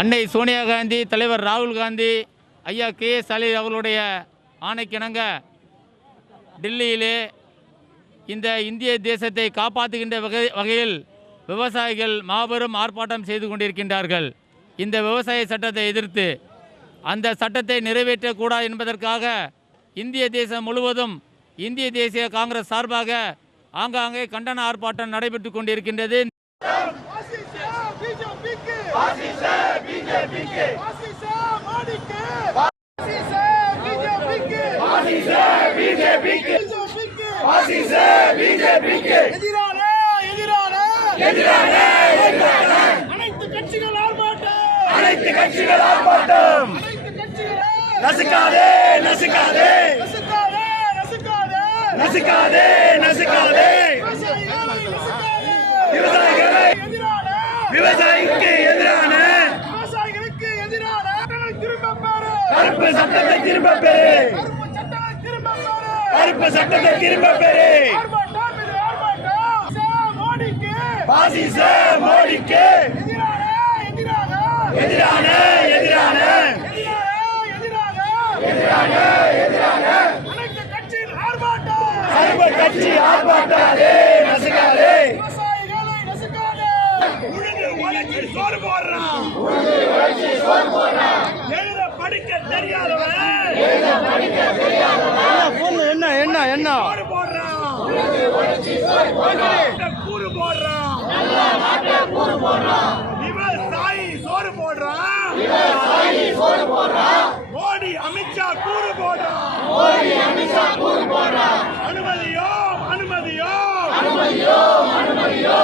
அன்னை சோனியா காந்தி தலைவர் ராகுல் காந்தி ஐயா கே எஸ் அலி அவர்களுடைய ஆணைக்கிணங்க டெல்லியிலே இந்த இந்திய தேசத்தை காப்பாற்றுகின்ற வகை வகையில் விவசாயிகள் மாபெரும் ஆர்ப்பாட்டம் செய்து கொண்டிருக்கின்றார்கள். இந்த விவசாய சட்டத்தை எதிர்த்து அந்த சட்டத்தை நிறைவேற்றக்கூடாது என்பதற்காக இந்திய தேசம் முழுவதும் இந்திய தேசிய காங்கிரஸ் சார்பாக ஆங்காங்கே கண்டன ஆர்ப்பாட்டம் நடைபெற்று கொண்டிருக்கின்றது வாசிச பிஜேபிக்கு வாசிச பிஜேபிக்கு வாசிச மோடிக்கு வாசிச பிஜேபிக்கு. வாசிச பிஜேபிக்கு. பிஜேபிக்கு. வாசிச பிஜேபிக்கு. எதிரான எதிரான எதிரான எதிரான அனைத்து கட்சிகள் ஆர்ப்பாட்டம். அனைத்து கட்சிகள் ஆர்ப்பாட்டம். அனைத்து கட்சிகள். நசுக்காதே. நசுக்காதே நசுக்காதே. நசுக்காதே நசுக்காதே நசுக்காதே விவசாயிகளை எதிரான விவசாயிக்கு எதிரான விவசாயிகளுக்கு எதிரான திரும்ப பெறு கருப்பு சட்டத்தை திரும்ப பெறு கருப்பு சட்டத்தை திரும்ப பெறு பாசிச மோடிக்கு. எதிரான எதிரான எதிரான. சர்வ கட்சி ஆர்ப்பாட்டாதே நசுக்காதே. சோறு போடுறான் எழுத படிக்க தெரியாதவன். என்ன என்ன என்ன கூறு போடுறான் விவசாயி சோறு போடுறான் மோடி அமித்ஷா கூறு போடுறான் அனுமதியோ அனுமதியோ அனுமதியோ அனுமதியோ